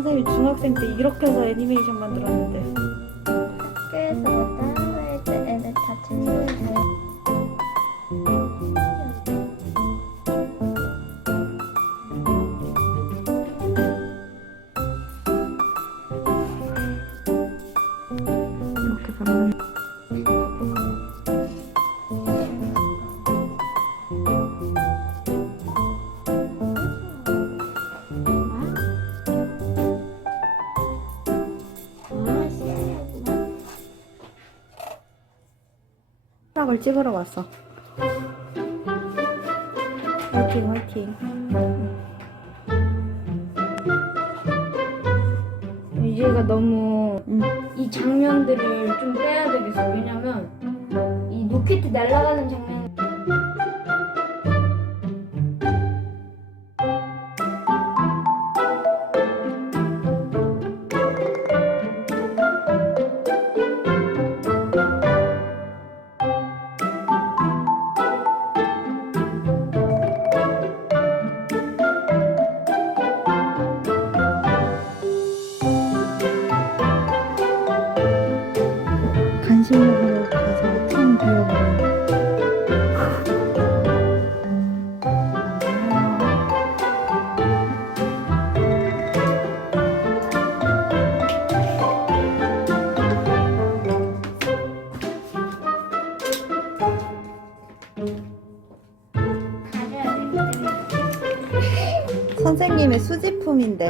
우리 중학생 때 이렇게 해서 애니메이션 만들었는데. 학교에서 따라할 때 애들 다 재밌는 거. 이렇게 가면 싹을 찍으러 왔어. 화이팅 화이팅. 이제가 너무 응. 이 장면들을 좀 빼야 되겠어. 왜냐면 이 로켓 날아가는 장면. 선생님의 수집품인데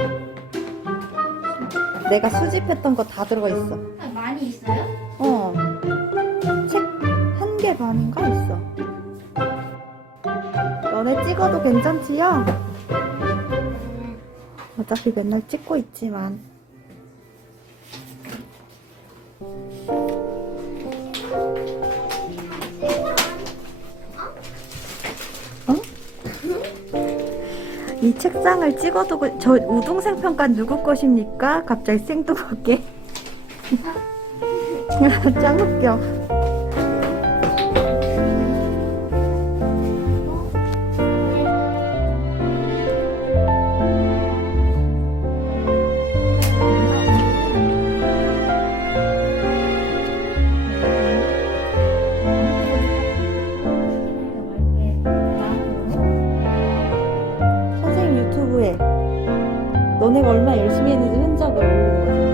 내가 수집했던 거 다 들어가 있어. 아, 많이 있어요? 어. 책 한 개 반인가 있어. 너네 찍어도 괜찮지요? 어차피 맨날 찍고 있지만. 이 책상을 찍어두고 저 우등생 평가 누구 것입니까? 갑자기 생뚱하게 짱 웃겨 후에 너네가 얼마나 열심히 했는지 흔적을 올리는 거지.